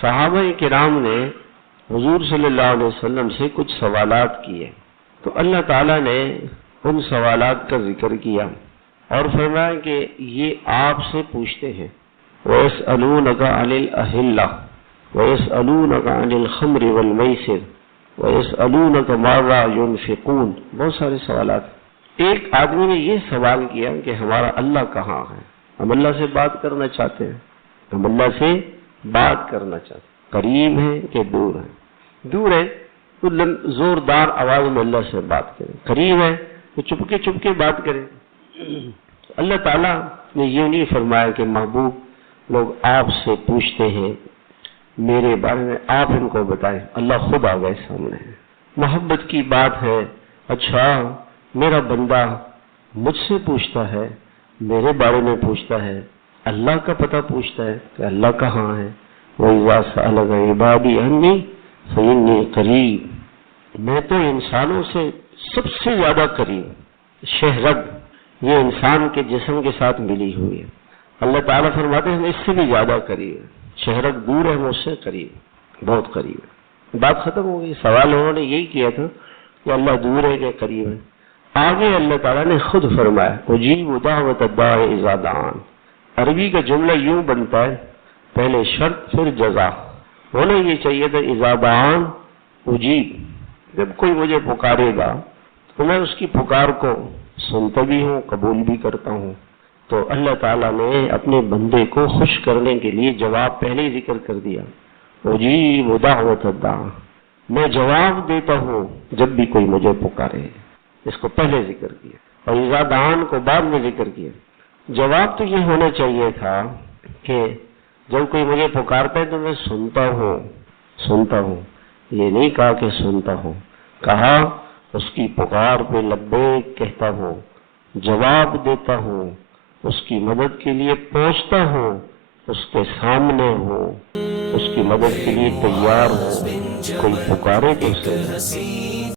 صحابہ کرام نے حضور صلی اللہ علیہ وسلم سے کچھ سوالات کیے، تو اللہ تعالیٰ نے ان سوالات کا ذکر کیا اور فرمایا کہ یہ آپ سے پوچھتے ہیں، وَيَسْأَلُونَكَ عَنِ الْأَهِلَّةِ وَيَسْأَلُونَكَ عَنِ الْخَمْرِ وَالْمَيْسِرِ وَيَسْأَلُونَكَ مَاذَا يُنْفِقُونَ، بہت سارے سوالات۔ ایک آدمی نے یہ سوال کیا کہ ہمارا اللہ کہاں ہے؟ ہم اللہ سے بات کرنا چاہتے ہیں، ہم اللہ سے بات کرنا چاہتے ہیں، قریب ہے کہ دور ہے؟ دور ہے تو زوردار آواز میں اللہ سے بات کریں، قریب ہے تو چپکے بات کریں۔ اللہ تعالیٰ نے یہ نہیں فرمایا کہ محبوب لوگ آپ سے پوچھتے ہیں میرے بارے میں، آپ ان کو بتائیں، اللہ خود آ گئے سامنے۔ محبت کی بات ہے، اچھا میرا بندہ مجھ سے پوچھتا ہے، میرے بارے میں پوچھتا ہے، اللہ کا پتہ پوچھتا ہے کہ اللہ کہاں ہے۔ وَإِذَا سَأَلَكَ عِبَادِي عَنِّي فَإِنِّي قَرِيبٌ، میں تو انسانوں سے سب سے زیادہ قریب۔ شہرگ یہ انسان کے جسم کے ساتھ ملی ہوئی ہے، اللہ تعالیٰ فرماتے ہیں اس سے بھی زیادہ قریب ہے۔ شہرگ دور ہے، مجھ سے قریب، بہت قریب ہے۔ بات ختم ہو گئی۔ سوال انہوں نے یہی کیا تھا کہ اللہ دور ہے کہ قریب ہے۔ آگے اللہ تعالیٰ نے خود فرمایا اجیب دعوت الداع اذا دعان۔ عربی کا جملہ یوں بنتا ہے، پہلے شرط پھر جزا، ہونا یہ چاہیے تھا اذا دعان اجیب، جب کوئی مجھے پکارے گا تو میں اس کی پکار کو سنتا بھی ہوں، قبول بھی کرتا ہوں۔ تو اللہ تعالیٰ نے اپنے بندے کو خوش کرنے کے لیے جواب پہلے ہی ذکر کر دیا، اجیب دعوت الداع، میں جواب دیتا ہوں جب بھی کوئی مجھے پکارے، اس کو پہلے ذکر کیا اور اذا دعان کو بعد میں ذکر کیا۔ جواب تو یہ ہونا چاہیے تھا کہ جب کوئی مجھے پکارتا ہے تو میں سنتا ہوں، یہ نہیں کہا کہ سنتا ہوں، کہا اس کی پکار پہ لبیک کہتا ہوں، جواب دیتا ہوں، اس کی مدد کے لیے پہنچتا ہوں، اس کے سامنے ہوں، اس کی مدد کے لیے تیار ہوں، کوئی پکارے تو اسے